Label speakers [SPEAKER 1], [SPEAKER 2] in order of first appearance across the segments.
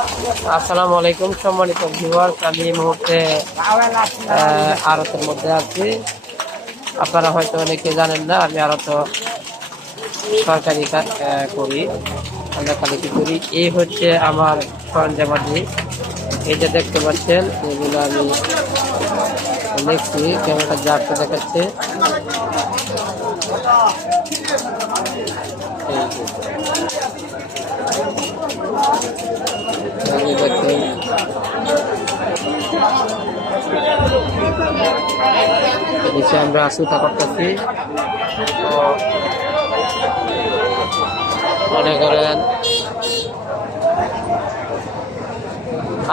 [SPEAKER 1] আসসালামু আলাইকুম সম্মানিত ভিউয়ার্স আমি এই মুহূর্তে আহ, আড়তের মধ্যে আছি। আপনারা হয়তো অনেকে জানেন না আমি আরত সরকারি করি আমরা কালিকি করি। এই হচ্ছে আমার সরঞ্জামাদি। এই যে দেখতে পাচ্ছেন এগুলো আমি দেখছি ক্যামেরা যাচ্ছে দেখাচ্ছে। নিচে আমরা সুতা করতেছি মনে করেন,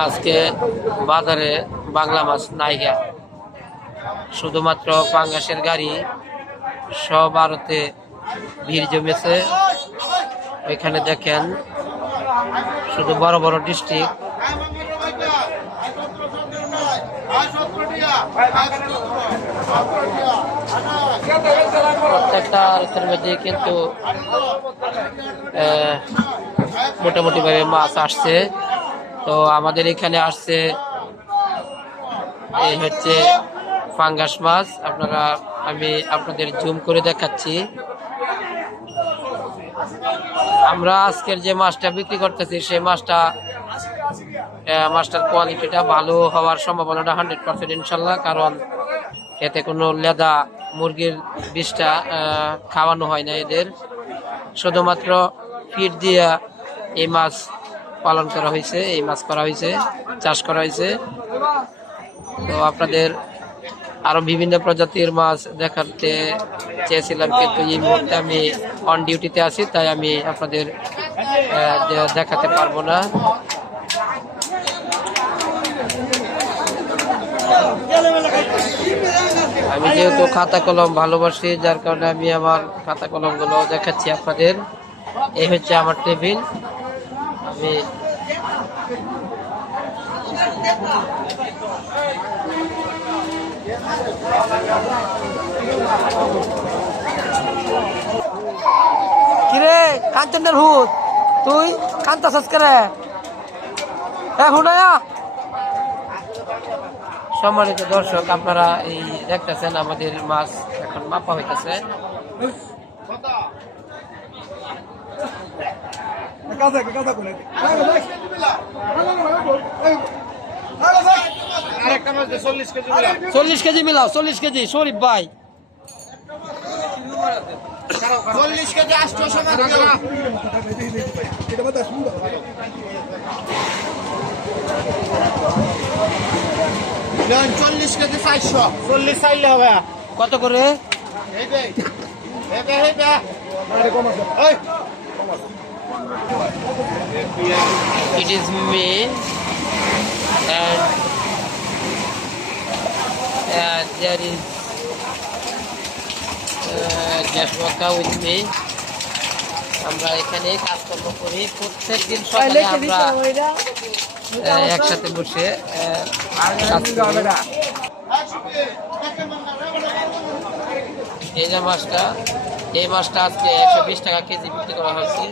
[SPEAKER 1] আজকে বাজারে বাংলা মাছ নাইগা শুধুমাত্র পাঙ্গাসের গাড়ি সব আড়তে ভিড় জমেছে। ওইখানে দেখেন, শুধু বড় বড় ডিস্ট্রিক্ট প্রত্যেকটা আড়তের মধ্যে কিন্তু আহ, মোটামুটি ভাবে মাছ আসছে। তো আমাদের এখানে আসছে এই হচ্ছে ফাঙ্গাস মাছ। আপনারা আমি আপনাদের জুম করে দেখাচ্ছি। আমরা আজকের যে মাছটা বিক্রি করতেছি সেই মাছটা মাছটার কোয়ালিটিটা ভালো হওয়ার সম্ভাবনাটা হান্ড্রেড পার্সেন্ট ইনশাল্লাহ, কারণ এতে কোনো লেদা মুরগির বিষটা খাওয়ানো হয় না এদের। শুধুমাত্র ফিট দিয়ে এই মাছ পালন করা হয়েছে, এই মাছ করা হয়েছে, চাষ করা হয়েছে। তো আপনাদের আরও বিভিন্ন প্রজাতির মাছ দেখাতে চেয়েছিলাম, কিন্তু এই মুহূর্তে আমি অন ডিউটিতে আছি, তাই আমি আপনাদের দেখাতে পারব না। আমি যেহেতু খাতা কলম ভালোবাসি, যার কারণে আমি আমার খাতা কলমগুলো দেখাচ্ছি আপনাদের। এই হচ্ছে আমার টেবিল। আমি কিরে, কাঞ্চনের হুত তুই? কান্তা করে এ, হুনায়া? সম্মানিত দর্শক আপনারা এই দেখতেছেন আমাদের মাছ এখন মাপা হইতেছে। চল্লিশ কেজি মিলাও চল্লিশ কেজি শরীফ ভাই।
[SPEAKER 2] চল্লিশ কেজি আটশো চল্লিশ কেজি চারশো। চল্লিশ চাইলে হবে।
[SPEAKER 1] কত করে? it is me and uh, there is uh, Jashwaka with me. আমরা এখানে কাজকর্ম করি। প্রত্যেক দিন সকালে আমরা একসাথে বসে এই যে মাছটা এই মাছটা আজকে একশো বিশ টাকা কেজি বিক্রি করা হয়েছে।